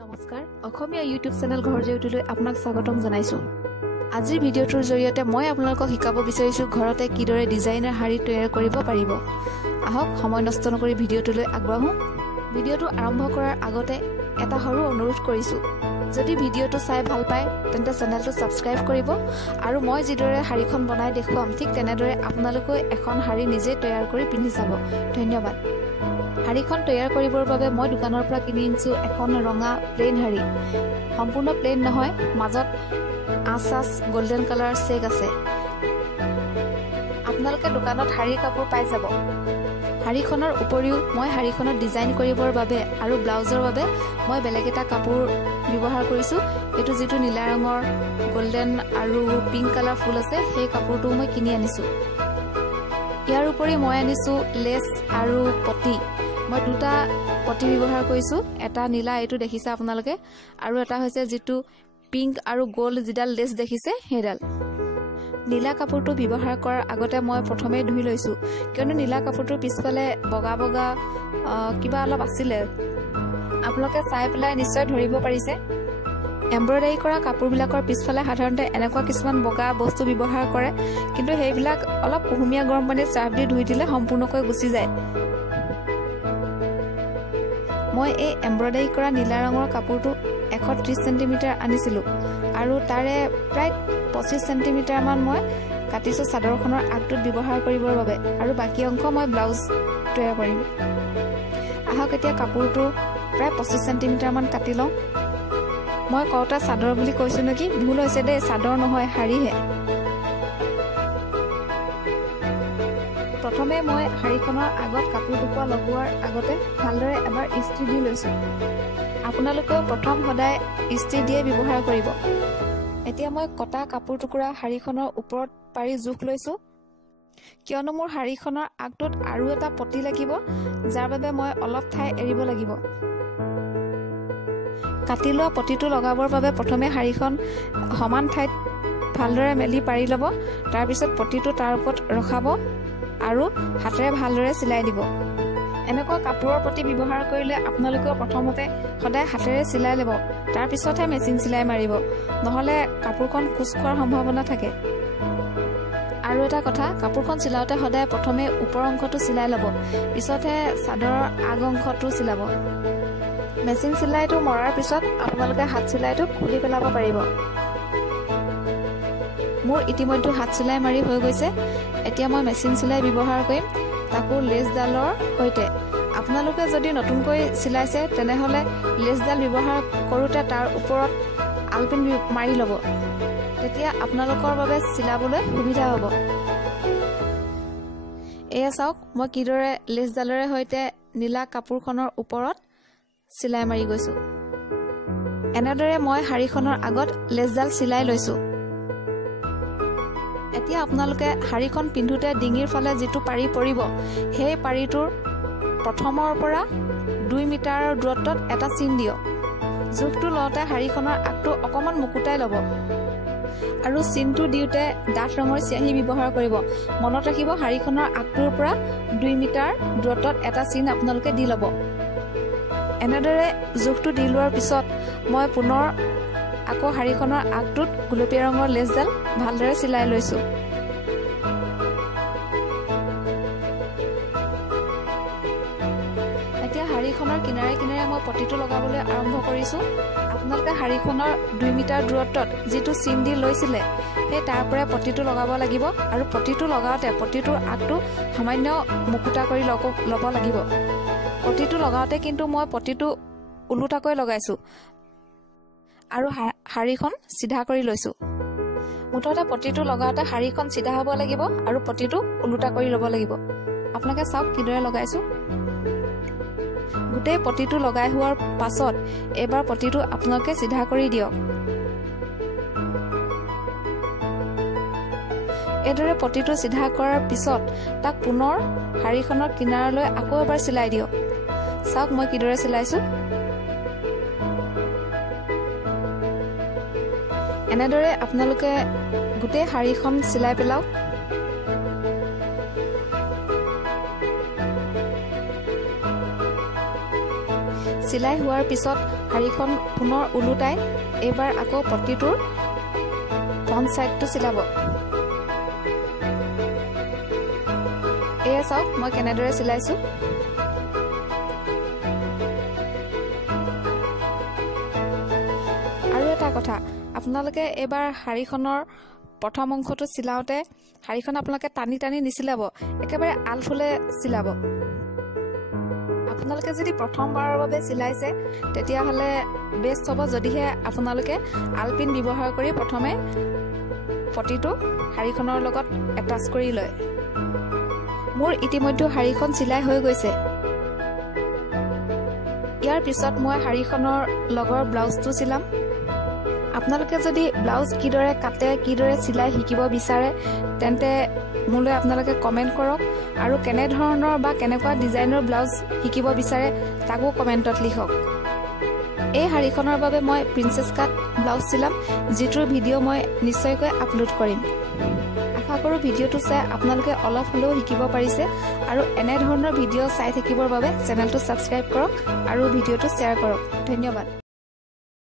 নমস্কাৰ অসমীয়া YouTube channel ঘৰ জয়ুটিলৈ আপোনাক স্বাগতম জনাইছো। আজিৰ ভিডিঅ'টোৰ জৰিয়তে মই আপোনালোকক শিকাব বিচাৰিছো ঘৰতে কিদৰে ডিজাইনাৰ শাৰী তৈয়াৰ কৰিব পাৰিব। আহক সময় নষ্ট নকৰি ভিডিঅ'টোলৈ আগবাঢ়ো। ভিডিঅ'টো আৰম্ভ কৰাৰ আগতে এটা সৰু অনুৰোধ কৰিছো, যদি ভিডিঅ'টো চাই ভাল পায় তেন্তে চেনেলটো সাবস্ক্ৰাইব কৰিব আৰু মই যিদৰে শাৰীখন বনাই দেখুৱাম ঠিক তেনেদৰে আপোনালোকে এখন শাৰী নিজে তৈয়াৰ কৰি পিন্ধি চাব। ধন্যবাদ। শাৰীখন তৈয়াৰ কৰিবৰ বাবে মই দোকানৰ পৰা কিনি আনিছো এখন ৰঙা প্লেন শাৰী। সম্পূৰ্ণ প্লেন নহয়, মাজত আঁচ গোল্ডেন কালাৰ চেক আছে। আপোনালোকে দোকানত শাৰীৰ কাপোৰ পাই যাব। শাৰীখনৰ উপৰিও মই শাৰীখনত ডিজাইন কৰিবৰ বাবে আৰু ব্লাউজৰ বাবে মই বেলেগ এটা কাপোৰ ব্যৱহাৰ কৰিছো। এইটো যিটো নীলা ৰঙৰ গোল্ডেন আৰু পিংক কালাৰ ফুল আছে, সেই কাপোৰটো মই কিনি আনিছো। ইয়াৰ উপৰি মই আনিছো লেছ আৰু পটি। মই দুটা পটি ব্যৱহাৰ কৰিছো, এটা নীলা এইটো দেখিছে আপোনালোকে, আৰু এটা হৈছে যিটো পিংক আৰু গোল্ড যিডাল লেছ দেখিছে সেইডাল। নীলা কাপোৰটো ব্যৱহাৰ কৰাৰ আগতে মই প্ৰথমে ধুই লৈছো, কিয়নো নীলা কাপোৰটোৰ পিছফালে বগা বগা কিবা অলপ আছিলে। আপোনালোকে চাই পেলাই নিশ্চয় ধৰিব পাৰিছে। এমব্ৰইডাৰী কৰা কাপোৰবিলাকৰ পিছফালে সাধাৰণতে এনেকুৱা কিছুমান বগা বস্তু ব্যৱহাৰ কৰে, কিন্তু সেইবিলাক অলপ কুহুমীয়া গৰম পানীত চাৰ্ফ দি ধুই দিলে সম্পূৰ্ণকৈ গুচি যায়। মই এই এমব্ৰইডাৰী কৰা নীলা ৰঙৰ কাপোৰটো 130 চেণ্টিমিটাৰ আনিছিলো আৰু তাৰে প্ৰায় 25 চেণ্টিমিটাৰ মান মই কাটিছো চাদৰখনৰ আগটোত ব্যৱহাৰ কৰিবৰ বাবে, আৰু বাকী অংশ মই ব্লাউজ তৈয়াৰ কৰিম। আহক এতিয়া কাপোৰটো প্ৰায় 25 চেণ্টিমিটাৰ মান কাটি লওঁ। মই কওঁতে চাদৰ বুলি কৈছো নেকি? ভুল হৈছে দেই, চাদৰ নহয়, শাৰীহে। প্ৰথমে মই শাৰীখনৰ আগত কাপোৰ টুকুৰা লগোৱাৰ আগতে ভালদৰে এবাৰ ইস্ত্ৰি দি লৈছো। আপোনালোকেও প্ৰথম সদায় ইস্ত্ৰি দিয়ে ব্যৱহাৰ কৰিব। এতিয়া মই কটা কাপোৰ টুকুৰা শাৰীখনৰ ওপৰত পাৰি জোখ লৈছো, কিয়নো মোৰ শাৰীখনৰ আগটোত আৰু এটা পটি লাগিব, যাৰ বাবে মই অলপ ঠাই এৰিব লাগিব। কাটি লোৱা পটিটো লগাবৰ বাবে প্ৰথমে শাৰীখন সমান ঠাইত ভালদৰে মেলি পাৰি ল'ব। তাৰপিছত পটিটো তাৰ ওপৰত ৰখাব আৰু হাতেৰে ভালদৰে চিলাই দিব। এনেকুৱা কাপোৰৰ পটি ব্যৱহাৰ কৰিলে আপোনালোকেও প্ৰথমতে সদায় হাতেৰে চিলাই ল'ব, তাৰপিছতহে মেচিন চিলাই মাৰিব, নহ'লে কাপোৰখন খোজ খোৱাৰ সম্ভাৱনা থাকে। আৰু এটা কথা, কাপোৰখন চিলাওঁতে সদায় প্ৰথমে ওপৰ অংশটো চিলাই ল'ব, পিছতহে চাদৰৰ আগ অংশটো চিলাব। মেচিন চিলাইটো মৰাৰ পিছত আপোনালোকে হাত চিলাইটো খুলি পেলাব পাৰিব। মোৰ ইতিমধ্যে হাত চিলাই মাৰি হৈ গৈছে। এতিয়া মই মেচিন চিলাই ব্যৱহাৰ কৰিম, তাকো লেছডালৰ সৈতে। আপোনালোকে যদি নতুনকৈ চিলাইছে তেনেহ'লে লেছডাল ব্যৱহাৰ কৰোঁতে তাৰ ওপৰত আলপিন মাৰি ল'ব, তেতিয়া আপোনালোকৰ বাবে চিলাবলৈ সুবিধা হ'ব। এয়া চাওক, মই কিদৰে লেছডালৰে সৈতে নীলা কাপোৰখনৰ ওপৰত চিলাই মাৰি গৈছো। এনেদৰে মই শাৰীখনৰ আগত লেছডাল চিলাই লৈছো। এতিয়া আপোনালোকে শাৰীখন পিন্ধোতে ডিঙিৰ ফালে যিটো পাৰি পৰিব, সেই পাৰিটোৰ প্ৰথমৰ পৰা 2 মিটাৰৰ দূৰত্বত এটা চিন দিয়ক। জোখটো লওঁতে শাৰীখনৰ আগটো অকণমান মুকুতাই ল'ব আৰু চিনটো দিওঁতে ডাঠ ৰঙৰ চিয়াহী ব্যৱহাৰ কৰিব। মনত ৰাখিব, শাৰীখনৰ আগটোৰ পৰা 2 মিটাৰ দূৰত্বত এটা চিন আপোনালোকে দি ল'ব। এনেদৰে জোখটো দি লোৱাৰ পিছত মই পুনৰ আকৌ শাৰীখনৰ আগটোত গুলপীয়া ৰঙৰ লেছডাল ভালদৰে চিলাই লৈছো। এতিয়া শাৰীখনৰ কিনাৰে কিনাৰে মই পটিটো লগাবলৈ আৰম্ভ কৰিছো। আপোনালোকে শাৰীখনৰ 2 মিটাৰ দূৰত্বত যিটো চিন দি লৈছিলে, সেই তাৰ পৰাই পটিটো লগাব লাগিব, আৰু পটিটো লগাওঁতে পটিটোৰ আগটো সামান্য মুকুতা কৰি ল'ব লাগিব। পটিটো লগাওঁতে কিন্তু মই পটিটো ওলোটাকৈ লগাইছো আৰু শাৰীখন চিধা কৰি লৈছো। মুঠতে পটিটো লগাওঁতে শাৰীখন চিধা হ'ব লাগিব আৰু পটিটো ওলোটা কৰি ল'ব লাগিব। আপোনালোকে চাওক কিদৰে লগাইছো। গোটেই পটিটো লগাই হোৱাৰ পাছত এবাৰ পটিটো আপোনালোকে চিধা কৰি দিয়ক। এইদৰে পটিটো চিধা কৰাৰ পিছত তাক পুনৰ শাৰীখনৰ কিনাৰলৈ আকৌ এবাৰ চিলাই দিয়ক। চাওক মই কিদৰে চিলাইছো। এনেদৰে আপোনালোকে গোটেই শাৰীখন চিলাই পেলাওক। চিলাই হোৱাৰ পিছত শাড়ীখন পুনৰ ওলোটাই এইবাৰ আকৌ পটিটোৰ ফ্ৰণ্ট সাইডটো চিলাব। এয়া চাওক মই কেনেদৰে চিলাইছো। আৰু এটা কথা, আপোনালোকে এইবাৰ শাড়ীখনৰ প্ৰথম অংশটো চিলাওঁতে শাড়ীখন আপোনালোকে টানি টানি নিচিলাব, একেবাৰে আলফুলে চিলাব। আপোনালোকে যদি প্ৰথমবাৰৰ বাবে চিলাইছে তেতিয়াহ'লে বেষ্ট হ'ব যদিহে আপোনালোকে আলপিন ব্যৱহাৰ কৰি প্ৰথমে পটিটো শাড়ীখনৰ লগত এটাচ কৰি লয়। মোৰ ইতিমধ্যে শাড়ীখন চিলাই হৈ গৈছে। ইয়াৰ পিছত মই শাড়ীখনৰ লগৰ ব্লাউজটো চিলাম। আপোনালোকে যদি ব্লাউজ কিদৰে কাটে কিদৰে চিলাই শিকিব বিচাৰে তেন্তে মোলৈ আপোনালোকে কমেণ্ট কৰক, আৰু কেনেধৰণৰ বা কেনেকুৱা ডিজাইনৰ ব্লাউজ শিকিব বিচাৰে তাকো কমেণ্টত লিখক। এই শাড়ীখনৰ বাবে মই প্ৰিন্সেছ কাট ব্লাউজ চিলাম, যিটোৰ ভিডিঅ' মই নিশ্চয়কৈ আপলোড কৰিম। আশা কৰোঁ ভিডিঅ'টো চাই আপোনালোকে অলপ হ'লেও শিকিব পাৰিছে, আৰু এনেধৰণৰ ভিডিঅ' চাই থাকিবৰ বাবে চেনেলটো ছাবস্ক্ৰাইব কৰক আৰু ভিডিঅ'টো শ্বেয়াৰ কৰক। ধন্যবাদ।